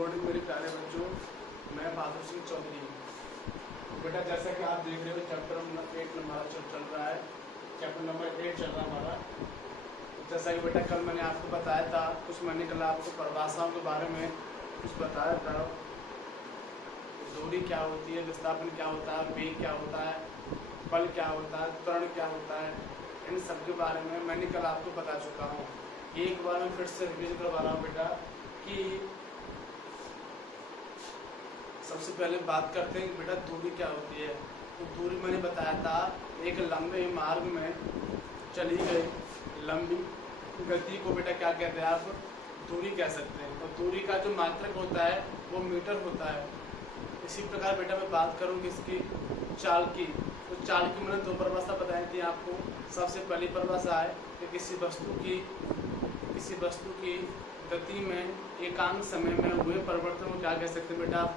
Morning मेरे प्यारे बच्चों, मैं बहादुर सिंह चौधरी। बेटा जैसा कि आप देख रहे हो चैप्टर नंबर 8 हमारा चल रहा है। चैप्टर नंबर 8 चल रहा है हमारा। जैसा कि बेटा कल मैंने आपको बताया था, कुछ महीने कल आपको परिभाषाओं के बारे में कुछ बताया था। दूरी क्या होती है, विस्थापन क्या होता है, वेग क्या होता है, बल क्या होता है, त्वरण क्या होता है, इन सब के बारे में मैंने कल आपको बता चुका हूँ। एक बार मैं फिर से रिवीजन करवा रहा हूँ बेटा कि सबसे पहले बात करते हैं कि बेटा दूरी क्या होती है। तो दूरी मैंने बताया था, एक लंबे मार्ग में चली गई लंबी गति को बेटा क्या कहते हैं, आप दूरी कह सकते हैं। और दूरी का जो मात्रक होता है वो मीटर होता है। इसी प्रकार बेटा मैं बात करूँ किसकी, चाल की। तो चाल की मैंने दो परिभाषा बताई थी आपको। सबसे पहली परिभाषा है कि किसी वस्तु की गति में एकांक समय में हुए परिवर्तन को क्या कह सकते हैं बेटा, आप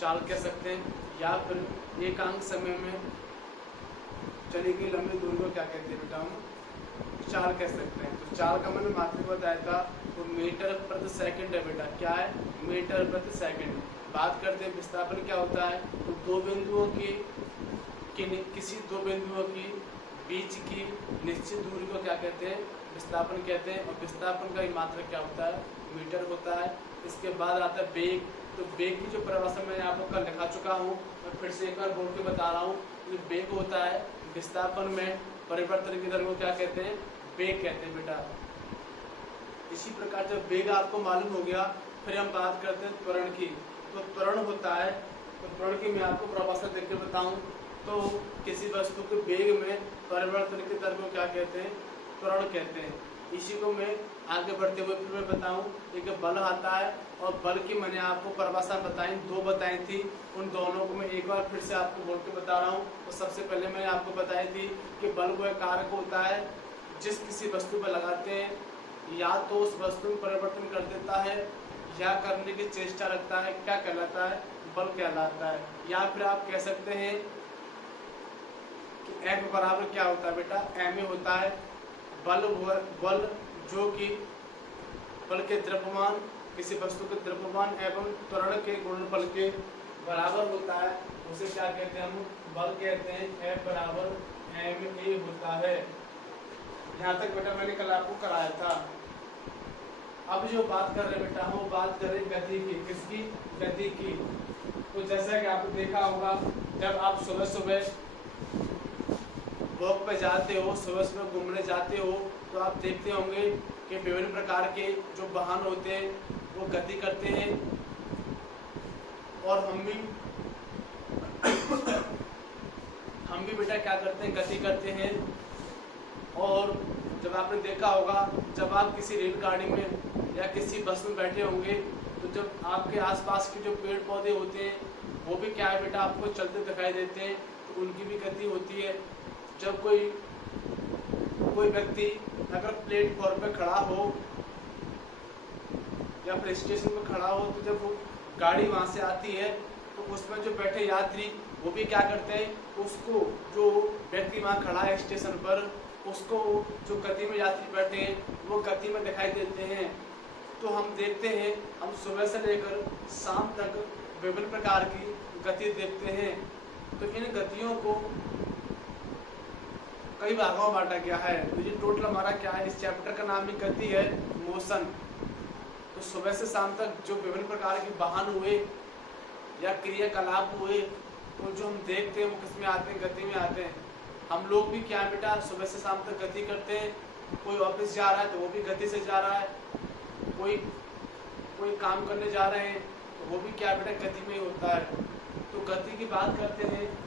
चाल कह सकते हैं। या फिर एकांक समय में चली गई लंबी दूरी को क्या कहते हैं बेटा, हम चाल कह सकते हैं। तो चाल का मैंने मात्रक बताया था, तो मीटर प्रति सेकंड है बेटा। क्या है, मीटर प्रति सेकंड। बात करते हैं विस्थापन क्या होता है। तो किसी दो बिंदुओं की बीच की निश्चित दूरी को क्या कहते हैं, विस्थापन कहते हैं। और विस्थापन का मात्रक क्या होता है, मीटर होता है। इसके बाद आता है वेग। तो वेग की जो परिभाषा मैं आपको कल दिखा चुका हूँ, मैं फिर से एक बार बोल के बता रहा हूँ। तो वेग होता है विस्थापन में परिवर्तन की दर को क्या कहते हैं, वेग कहते हैं बेटा। इसी प्रकार जब वेग आपको मालूम हो गया, फिर हम बात करते हैं त्वरण की। तो त्वरण होता है, तो त्वरण की मैं आपको परिभाषा देख के बताऊँ तो किसी वस्तु के वेग में परिवर्तन की दर को क्या कहते हैं, त्वरण कहते हैं। इसी को मैं आगे बढ़ते हुए फिर मैं बताऊं। एक बल आता है, और बल की मैंने आपको परिभाषा बताई, दो बताई थी। उन दोनों को मैं एक बार फिर से आपको बोल के बता रहा हूं। तो सबसे पहले मैंने आपको बताई थी कि बल वो कारक होता है जिस किसी वस्तु पर लगाते हैं, या तो उस वस्तु में परिवर्तन कर देता है या करने की चेष्टा रखता है, क्या कहलाता है, बल कहलाता है। या फिर आप कह सकते हैं कि F बराबर क्या होता है बेटा, ma होता है बल जो कि बल के द्रव्यमान, किसी वस्तु के द्रव्यमान एवं त्वरण के गुणनफल के बराबर होता है, उसे क्या कहते हैं, हम बल कहते हैं। F बराबर ma होता है। यहाँ तक बेटा मैंने कल आपको कराया था। अब जो बात कर रहे बेटा, हम बात कर रहे गति की। किसकी, गति की। तो जैसा कि आपने देखा होगा, जब आप सुबह सुबह वॉक पे जाते हो, सुबह सुबह घूमने जाते हो, तो आप देखते होंगे कि विभिन्न प्रकार के जो वाहन होते हैं वो गति करते हैं। और हम भी बेटा क्या करते हैं, गति करते हैं। और जब आपने देखा होगा, जब आप किसी रेलगाड़ी में या किसी बस में बैठे होंगे, तो जब आपके आसपास के जो पेड़ पौधे होते हैं वो भी क्या है बेटा, आपको चलते दिखाई देते हैं, तो उनकी भी गति होती है। जब कोई व्यक्ति अगर प्लेटफॉर्म पे खड़ा हो या फिर स्टेशन पे खड़ा हो, तो जब वो गाड़ी वहां से आती है, तो उसमें जो बैठे यात्री वो भी क्या करते हैं, उसको जो व्यक्ति वहां खड़ा है स्टेशन पर, उसको जो गति में यात्री बैठे हैं वो गति में दिखाई देते हैं। तो हम देखते हैं, हम सुबह से लेकर शाम तक विभिन्न प्रकार की गति देखते हैं। तो इन गतियों को कई भागों में बांटा गया है। तो ये टोटल हमारा क्या है, इस चैप्टर का नाम ही गति है, मोशन। तो सुबह से शाम तक जो विभिन्न प्रकार के वाहन हुए या क्रियाकलाप हुए, तो जो हम देखते हैं वो किस में आते हैं, गति में आते हैं। हम लोग भी क्या है बेटा, सुबह से शाम तक गति करते हैं। कोई ऑफिस जा रहा है तो वो भी गति से जा रहा है, कोई काम करने जा रहे हैं तो वो भी क्या बेटा, गति में ही होता है। तो गति की बात करते हैं,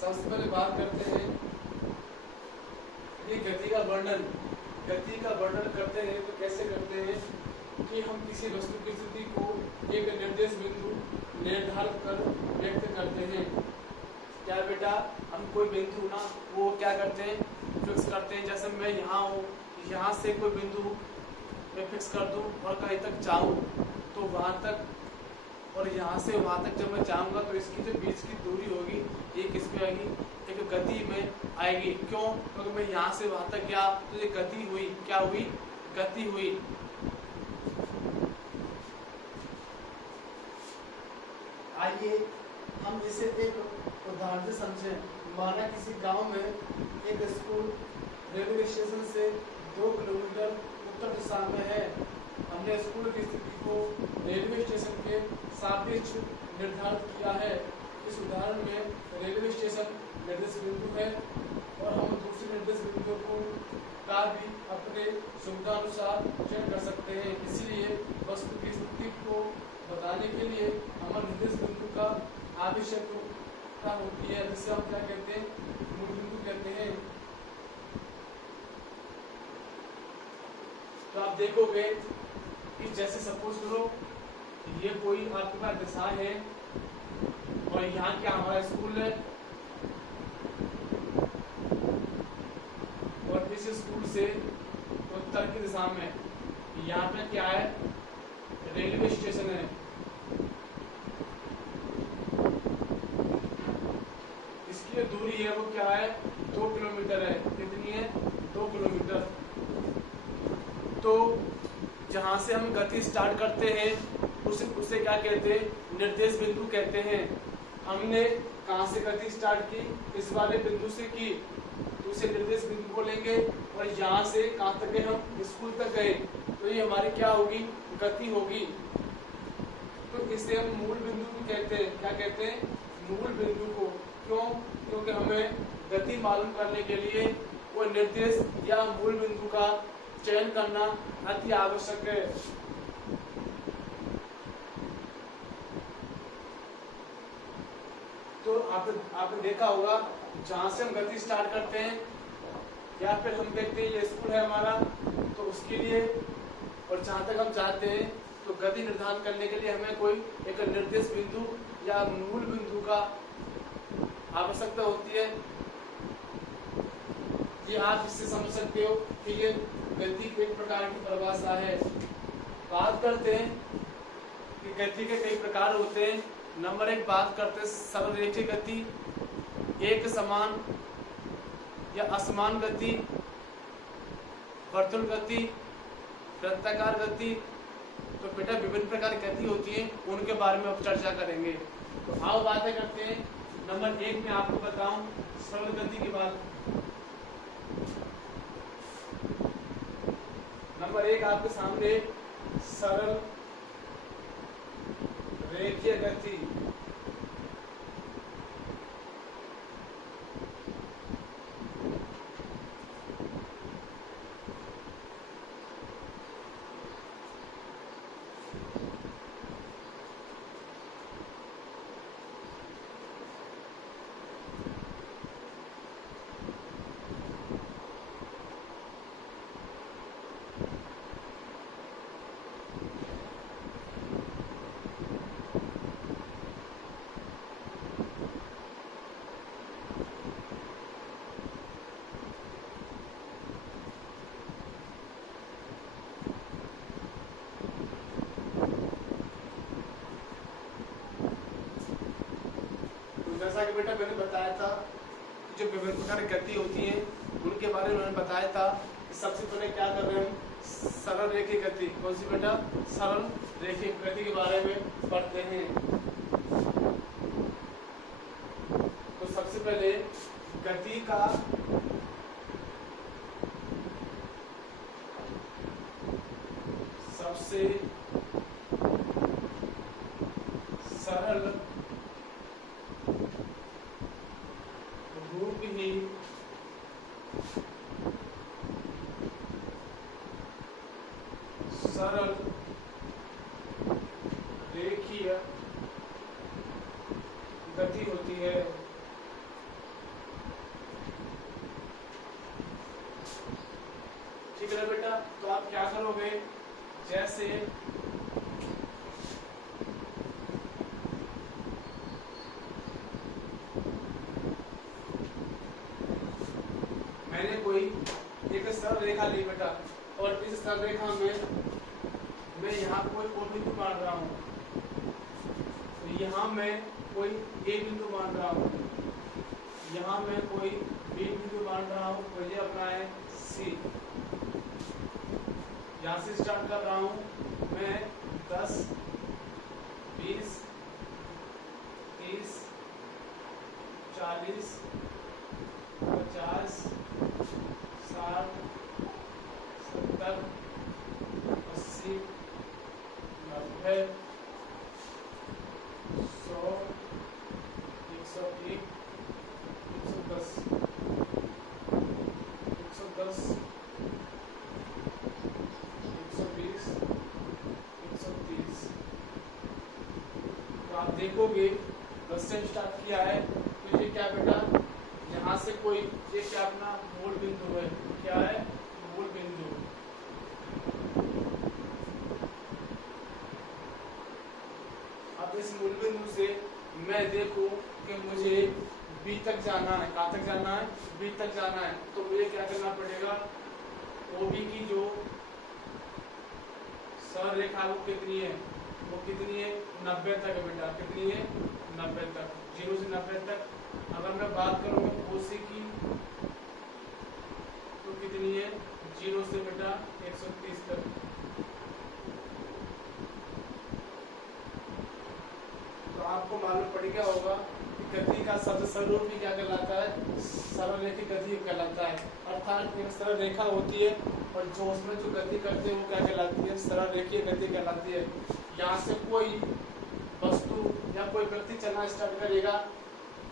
सबसे पहले बात करते हैं ये गति का वर्णन करते हैं। तो कैसे करते हैं कि हम किसी वस्तु की स्थिति को एक निर्देश बिंदु निर्धारित कर व्यक्त करते हैं। क्या बेटा, हम कोई बिंदु ना वो क्या करते हैं, फिक्स करते हैं। जैसे मैं यहाँ हूँ, यहाँ से कोई बिंदु मैं फिक्स कर दूँ और कहीं तक जाऊँ, तो वहाँ तक और यहाँ से वहाँ तक जब मैं जाऊँगा, तो इसकी जो बीच की दूरी होगी ये किस में आएगी, एक गति में आएगी। क्यों, क्योंकि मैं यहाँ से वहाँ तक गया तो ये गति हुई, क्या हुई, गति हुई। आइए हम इसे एक उदाहरण से समझें। माना किसी गांव में एक स्कूल रेलवे स्टेशन से 2 किलोमीटर उत्तर दिशा में है। हमने स्कूल की स्थिति को रेलवे स्टेशन के सापेक्ष निर्धारित किया है। इस उदाहरण में रेलवे स्टेशन निर्देश बिंदु है और हम दूसरे निर्देश बिंदु को का भी अपने सुविधा अनुसार चयन कर सकते हैं। इसीलिए वस्तु की स्थिति को बताने के लिए हमारे निर्देश बिंदु का आवश्यकता होती है, जिसे हम क्या कहते हैं, मूल बिंदु कहते हैं। तो आप देखोगे कि जैसे सपोज करो ये कोई आपके पास दिशा है और यहाँ क्या हमारा स्कूल है और इस स्कूल से उत्तर की दिशा में यहाँ पे क्या है, रेलवे स्टेशन है। इसकी जो दूरी है वो क्या है, 2 किलोमीटर है। कितनी है, 2 किलोमीटर। तो जहाँ से हम गति स्टार्ट करते हैं उसे क्या कहते हैं, निर्देश बिंदु कहते हैं। हमने कहाँ से गति स्टार्ट की, इस वाले बिंदु से की, तो उसे निर्देश बिंदु बोलेंगे। और यहाँ से कहाँ तक गए, हम स्कूल तक गए, तो ये हमारी क्या होगी, गति होगी। तो इसे हम मूल बिंदु भी कहते हैं। क्या कहते हैं, मूल बिंदु को। क्यों, क्योंकि हमें गति मालूम करने के लिए वो निर्देश या मूल बिंदु का चयन करना अति आवश्यक है। तो आपने देखा होगा जहाँ से हम गति स्टार्ट करते हैं या फिर हम देखते हैं ये स्कूल है हमारा, तो उसके लिए और जहाँ तक हम चाहते हैं तो गति निर्धारित करने के लिए हमें कोई एक निर्देश बिंदु या मूल बिंदु का आवश्यकता होती है। ये आप इससे समझ सकते हो कि ये गति की एक प्रकार की परिभाषा है। बात करते हैं कि गति के कई प्रकार होते हैं। नंबर 1 बात करते हैं सरल रेखीय गति, एक समान या असमान गति, वर्तुल गति, वृत्ताकार गति। तो बेटा विभिन्न प्रकार की गति होती है, उनके बारे में अब चर्चा करेंगे। तो आओ बातें करते हैं। नंबर 1 में आपको बताऊं सरल गति की बात। नंबर 1 आपके सामने सरल रेखीय गति। जैसा कि बेटा मैंने बताया था जो विभिन्न प्रकार की गति होती है उनके बारे में मैंने बताया था। सबसे पहले क्या कर रहे हैं हम, सरल रेखीय गति। कौन सी बेटा, सरल रेखीय गति के बारे में पढ़ते हैं। तो सबसे पहले गति का सबसे सरल रूप ही सरल रेखीय गति होती है। ठीक है बेटा, तो आप क्या करोगे, जैसे मैंने कोई एक सरल रेखा ली बेटा और इस सरल रेखा में मैं यहाँ कोई बिंदु मान रहा हूँ, तो यहाँ मैं कोई ए बिंदु मान रहा हूँ, यहाँ मैं कोई बी बिंदु मान रहा हूँ, तो ये अपना है सी। यहाँ से स्टार्ट कर रहा हूँ मैं 10, 20, 40, 50, 60, 70, 80, 90, 100, 101, 110, 110, 120, 130। तो आप देखोगे 10 से स्टार्ट किया है तो ये क्या बेटा, यहाँ से कोई ये क्या अपना मूल बिंदु है, क्या है मूल बिंदु। अब इस मूल बिंदु से मैं देखूं कि मुझे बी तक जाना है, कहाँ तक जाना है, बी तक जाना है, तो मुझे क्या करना पड़ेगा, ओबी की जो सररेखा वो कितनी है, वो कितनी है 90 तक है बेटा, कितनी है 90 तक, 0 से 90 तक। अगर मैं बात करूँ ओसी की तो कितनी है 0 से बेटा 130 तक। तो आपको मालूम पड़ गया होगा कि गति का शब्द स्वरूप भी क्या कहलाता है, सरल रेखी गति कहलाता है। अर्थात एक सरल रेखा होती है और जो उसमें जो गति करते हैं वो क्या कहलाती है, सरल रेखीय गति कहलाती है। यहाँ से कोई वस्तु या कोई व्यक्ति चलना स्टार्ट करेगा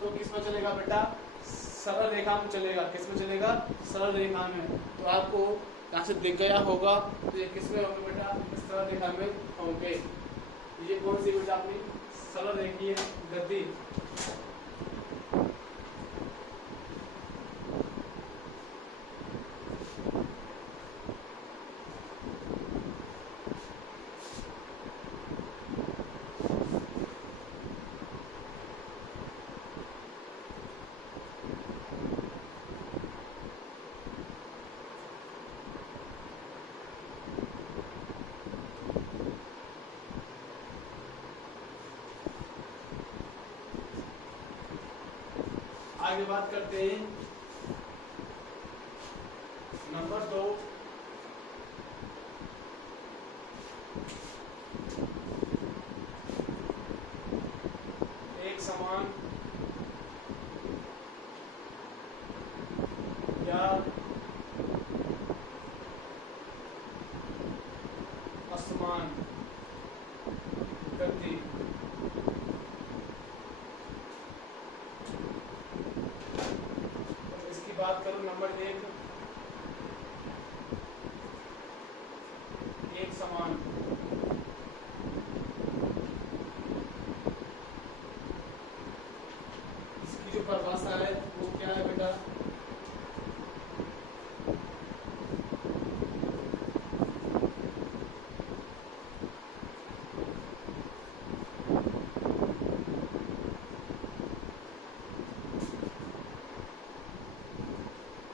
तो किस में चलेगा बेटा, सरल रेखा में चलेगा। किस में चलेगा, सरल रेखा में। तो आपको यहाँ से दिख गया होगा तो ये किस में होंगे बेटा, सरल रेखा में होंगे। ये कौन सी बेटा अपनी सरल रेखीय गति। आगे बात करते हैं नंबर 2, एक समान या असमान गति। इसकी बात करूं नंबर 1, एक समान। इसकी जो परिभाषा है वो क्या है बेटा,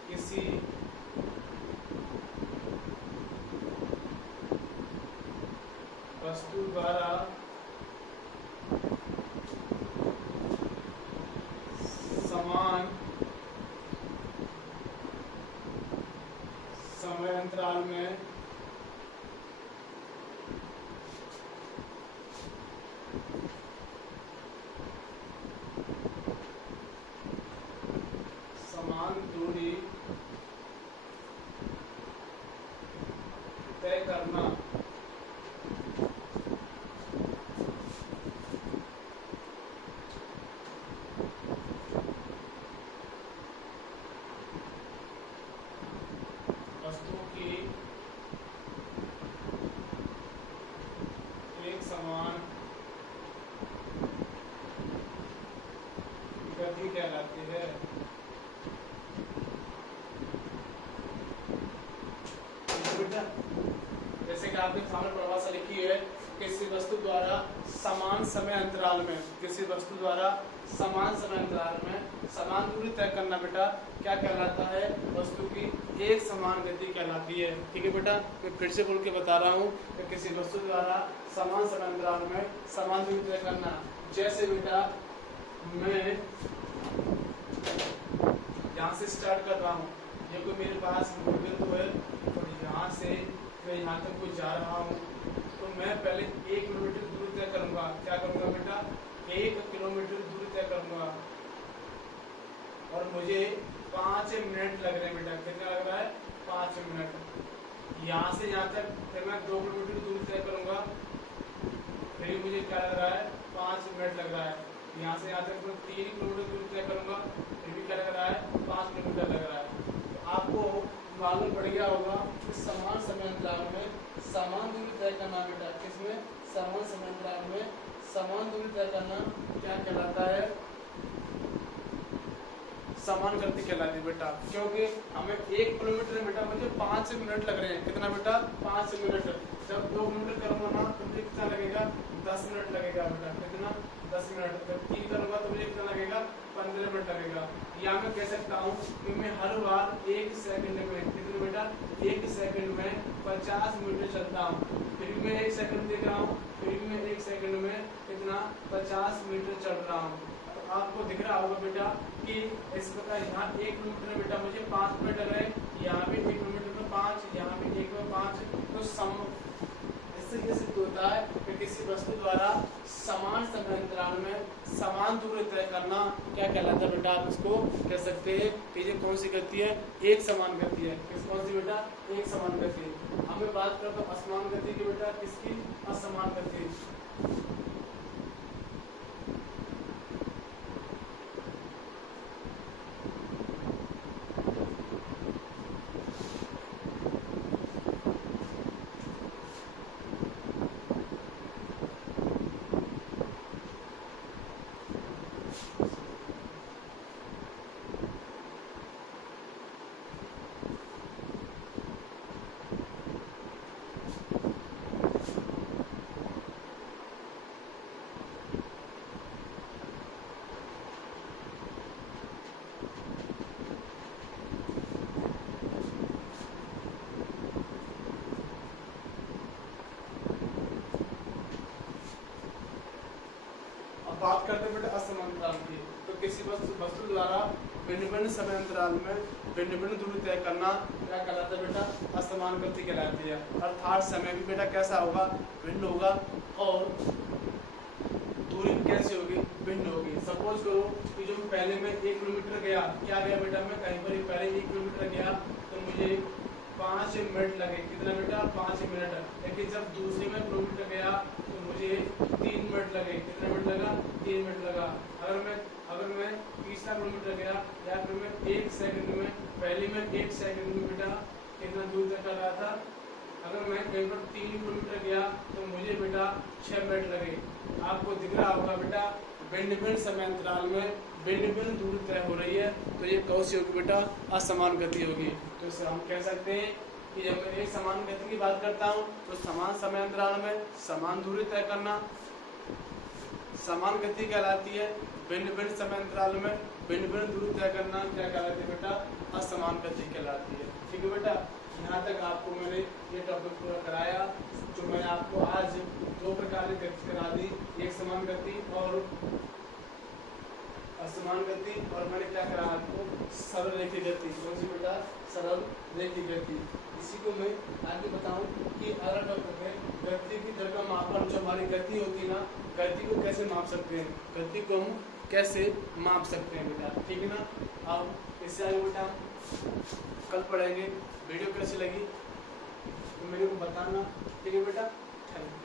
किसी वस्तु द्वारा समान समय अंतराल में समान दूरी तय करना। वस्तु की एक समान गति कहलाती है। जैसे कि आपने सामने परिभाषा लिखी है, किसी वस्तु द्वारा समान समय अंतराल में, किसी वस्तु द्वारा समान समय अंतराल में समान दूरी तय करना बेटा क्या कहलाता है, वस्तु की एक समान गति कहलाती है। ठीक है बेटा, मैं फिर से बोल के बता रहा हूँ कि किसी वस्तु द्वारा समान समय अंतराल में समान दूरी तय करना। जैसे बेटा मैं यहाँ से स्टार्ट कर रहा हूँ, ये कोई मेरे पास मूल बिंदु है और यहाँ से मैं यहाँ तक कोई जा रहा हूँ, तो मैं पहले 1 किलोमीटर दूरी तय करूँगा। क्या करूँगा बेटा, 1 किलोमीटर दूरी तय करूँगा। और मुझे 5 मिनट लग रहे हैं बेटा। कितना लग रहा है? 5 मिनट। यहाँ से यहाँ तक फिर मैं 2 किलोमीटर दूर तय करूँगा, फिर मुझे क्या लग रहा है? 5 मिनट लग रहा है। यहाँ से यहाँ तक मैं 3 किलोमीटर दूर तय करूँगा, फिर भी क्या लग रहा है? 5 किलोमीटर लग रहा है। तो आपको मालूम पड़ गया होगा कि समान समय अंतराल में समान दूरी तय करना बेटा, किसमें? समान समय अंतराल में समान दूरी तय करना क्या कहलाता है? समान गति कहलाती है बेटा। क्योंकि हमें 1 किलोमीटर बेटा मुझे 5 मिनट लग रहे हैं। कितना बेटा? 5 मिनट। जब 2 किलोमीटर करूँगा ना तो मुझे कितना लगेगा? 10 मिनट लगेगा बेटा। कितना? 10 मिनट। जब 3 करूँगा तो मुझे कितना लगेगा? 15 मिनट लगेगा। या मैं कह सकता हूँ कि मैं हर बार 1 सेकंड में, कितने बेटा? 1 सेकंड में 50 मीटर चलता हूँ। फिर भी मैं 1 सेकंड देख रहा हूँ, फिर भी मैं 1 सेकंड में कितना? 50 मीटर चल रहा हूँ। तो आपको दिख रहा होगा बेटा कि इस प्रकार यहाँ 1 किलोमीटर में बेटा मुझे 5 मिनट लग रहे हैं, यहाँ भी 1 किलोमीटर में 5, यहाँ भी 1 में 5। तो इससे ये सिद्ध होता है कि किसी वस्तु द्वारा समान समय अंतराल में समान दूरी तय करना क्या कहलाता है बेटा? आप इसको कह सकते हैं कि ये कौन सी गति है? एक समान गति है। किस कौन सी बेटा? एक समान गति। हमें बात करते हैं असमान गति की बेटा। किसकी? असमान गति। बात करते हैं बेटा असमान अंतराल की। तो किसी वस्तु द्वारा भिन्न भिन्न समय अंतराल में भिन्न भिन्न दूरी तय करना क्या कहलाता है बेटा? असमान गति कहलाती है। अर्थात समय भी बेटा कैसा होगा? भिन्न होगा और दूरी कैसी होगी? भिन्न होगी। सपोज करो कि जो पहले मैं 1 किलोमीटर गया, क्या गया बेटा? मैं कहीं पर पहले 1 किलोमीटर गया तो मुझे 5 मिनट लगे। कितना बेटा? 5 मिनट। लेकिन जब दूसरी में किलोमीटर गया तो मुझे 3 मिनट लगे। कितना मिनट लगा? 3 मिनट लगा। अगर मैं तीसरा किलोमीटर गया या फिर मैं 1 सेकंड में, पहले मैं 1 सेकंड में बेटा कितना दूर तक कर रहा था। अगर मैं कहीं पर 3 किलोमीटर गया तो मुझे बेटा 6 मिनट लगे। आपको दिख रहा होगा बेटा भिन्न भिन्न समय अंतराल में भिन्न भिन्न दूरी तय हो रही है। तो ये कौन सी होगी बेटा? असमान गति होगी। तो इससे हम कह सकते हैं कि जब मैं एक समान गति की बात करता हूँ तो समान समय अंतराल में समान दूरी तय करना समान गति कहलाती है। भिन्न भिन्न समय अंतराल में भिन्न भिन्न दूरी तय करना क्या कहलाती है बेटा? असमान गति कहलाती है। ठीक है बेटा, यहाँ तक आपको मैंने ये टॉपिक पूरा कराया। जो मैंने आपको आज 2 प्रकार की गति करा दी, एक समान गति और असमान गति, और मैंने क्या करा आपको? सरल रेखीय गति। कौन सी बेटा? सरल रेखीय गति। इसी को मैं आगे बताऊं कि अलग अलग गति की दर का मापन, जो हमारी गति होती है ना, गति को कैसे माप सकते हैं? गति को हम कैसे माप सकते हैं बेटा? ठीक है ना। अब इससे आगे बेटा कल पढ़ेंगे। वीडियो कैसी लगी तो मेरे को बताना। ठीक है बेटा, थैंक यू।